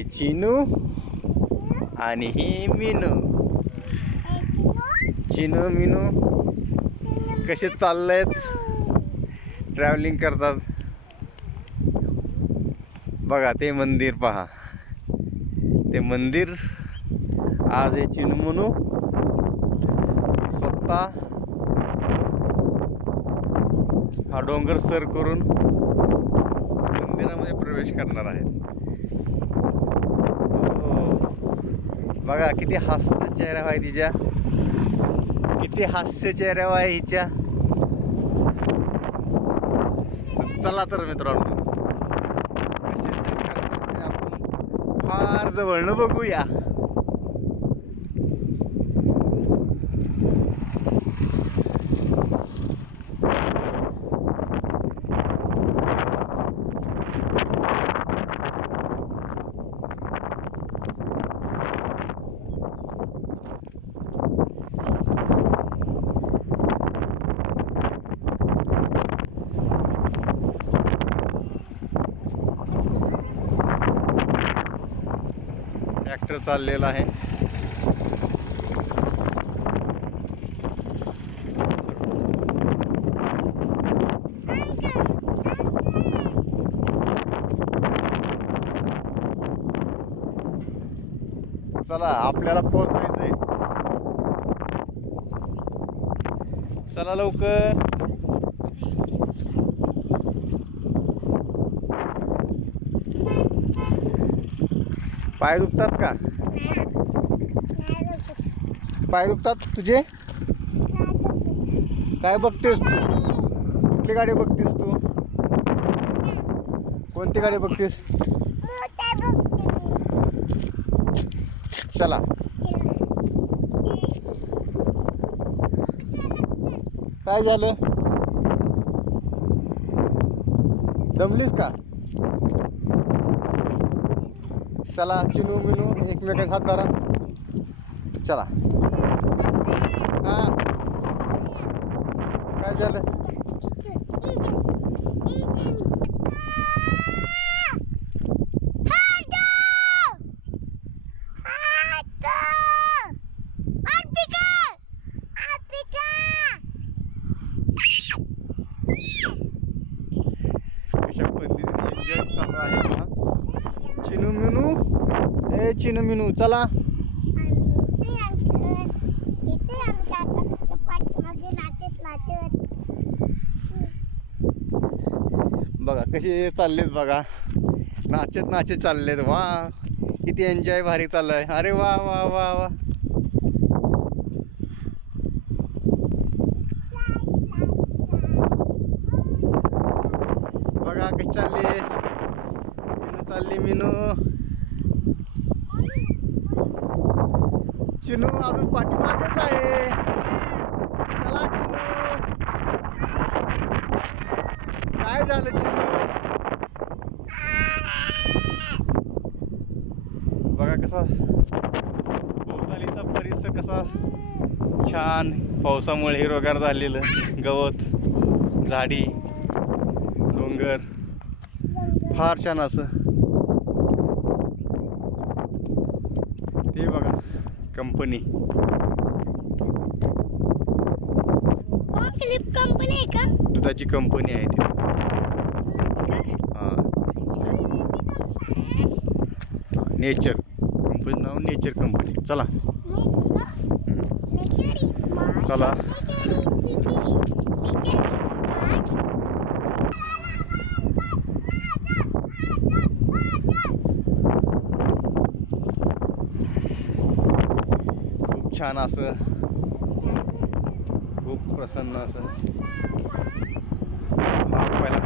ही चिनू आणि ही मिनू. चिनू मिनू कसे चाललेत, ट्रॅव्हलिंग करतात. बघा ते मंदिर पहा, ते मंदिर. आज हे चिनू मिनू स्वतः हा डोंगर सर करून मंदिरामध्ये प्रवेश करणार आहेत. बघा किती हास्य चेहरा आहे तिच्या, किती हास्य चेहरा आहे हिच्या. चला तर मित्रांनो, कसे सर करतात ते आपण फार जवळनं बघूया. ट्रॅक्टर चाललेला आहे. चला आपल्याला पोहोचायचंय, चला लवकर. पाय दुखतात का? पाय दुखतात तुझे? काय बघतेस तू? कुठली गाडी बघतेस तू? कोणती गाडी बघतेस? चला काय झालं, दमलीस का? चला चिनू मिनू एकमेकांना हात धरा. चला. हा काय झालं? कशा पद्धतीने एन्जॉय चालू आहे बघा. चिनू मिनू, ए चिनू मिनू चला. बघा कसे चाललेत बघा, नाचत नाचत चाललेत. वा किती एन्जॉय भारी चाललंय. अरे वा वा वा वा. बघा कशी चालली मिनू, चालली मिनू. चिनू अजून पाठीमागेच आहे. चला चिनू. काय झालं चिनू? बघा कसा भोवतालीचा परिसर कसा छान, पावसामुळे हिरवगार झालेलं गवत, झाडी, डोंगर फार छान असं. ते बघा कंपनी, कंपनी आहे का? दुधाची कंपनी आहे ती. नेचर कंपनी नाव, नेचर कंपनी. चला चला. खूप छान असं, खूप प्रसन्न असं. हा पहिला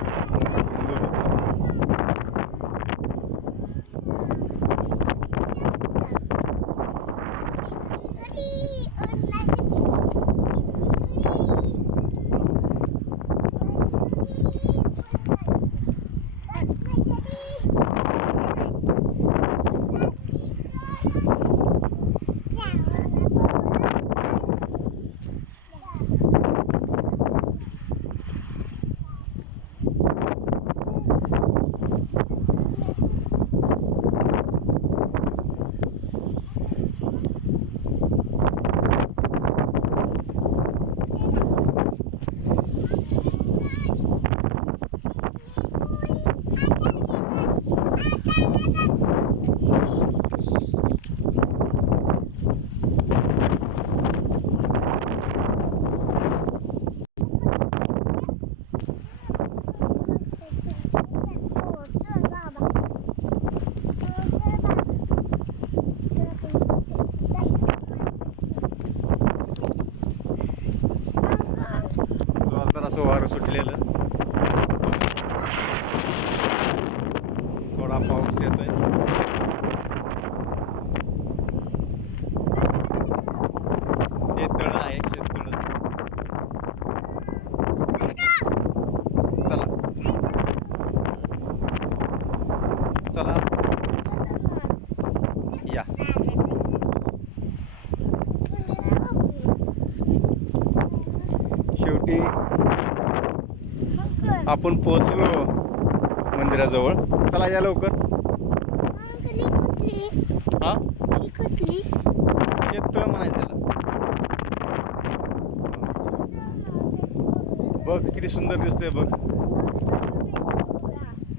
असं वारं सुटलेलं, थोडा पाऊस येतोय. हे तळ आहे, शेततळ. चला चला या. शेवटी आपण पोहोचलो मंदिराजवळ. चला या लवकर. हा शेततळ म्हणायचं त्याला. बघ किती सुंदर दिसतंय. बघ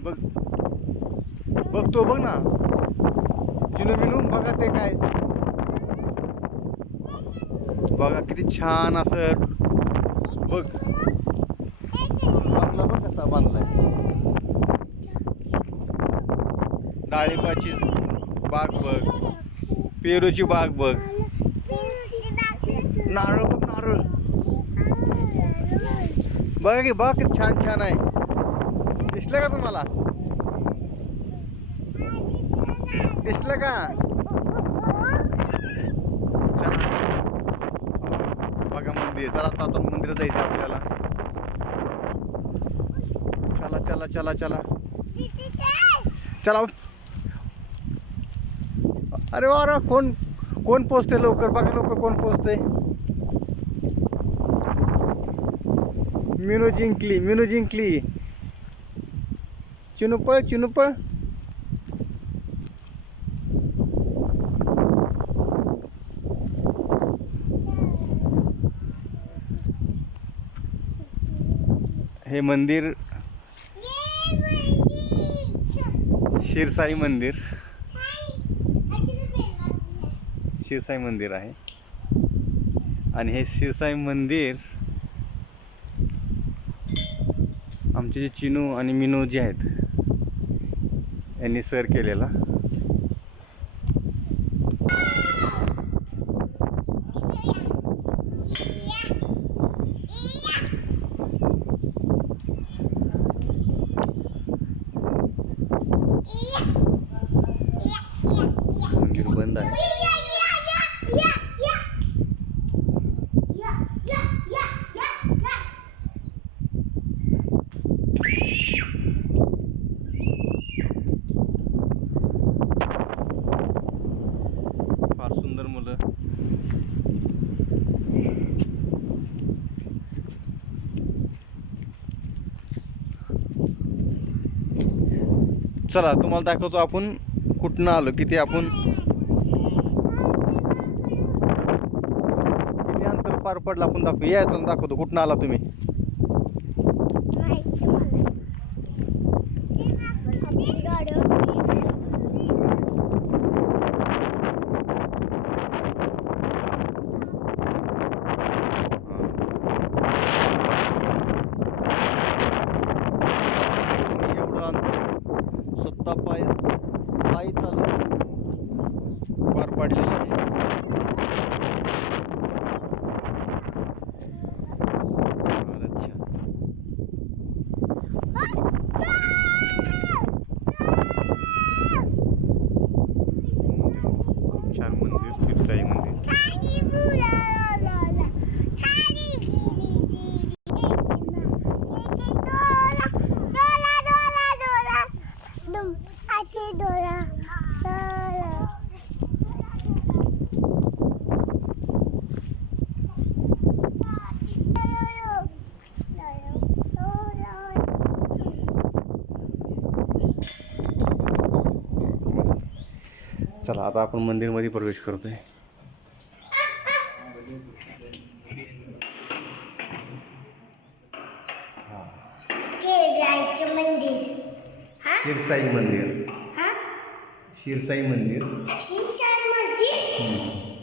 बघ बघ तो बघ ना, चिनू मिनू बघा ते काय. बघा किती छान असं. बघ बांधला, बघ कसा बांधलाय. डाळिंबाची बाग बघ, पेरूची बाग बघ, नारळ बघ, नारळ बघा की. बघ किती छान छान आहे. दिसलं का तुम्हाला? दिसलं का? चला बघा मंदिर. चला आता मंदिरात जायचं आपल्याला. चला चला चला चला चला. अरे वा रे, कोण कोण पोचते लवकर. बघा लवकर कोण पोचते. मिनू जिंकली, मिनू जिंकली. चिनू पळ, चिनू पळ. हे मंदिर शिरसाई मंदिर, शिरसाई मंदिर आहे. आणि हे शिरसाई मंदिर आमचे जे चिनू आणि मिनू जे आहेत यांनी सर केलेला. मंदिर बंद आहे. फार सुंदर मुलं. चला तुम्हाला दाखवतो आपण कुठनं आलो. किती आपण किती अंतर पार पडलं आपण दाखवू. या चला दाखवतो कुठनं आला तुम्ही. स्वतः पायी चालत पार पाडलेलं आहे. खूप छान मंदिर, शिरसाई मंदिर. चला आता आपण मंदिरमध्ये प्रवेश करतोय. मंदिर शिरसाई मंदिर. शिरसाई मंदिर. शिरसाई मस्जिद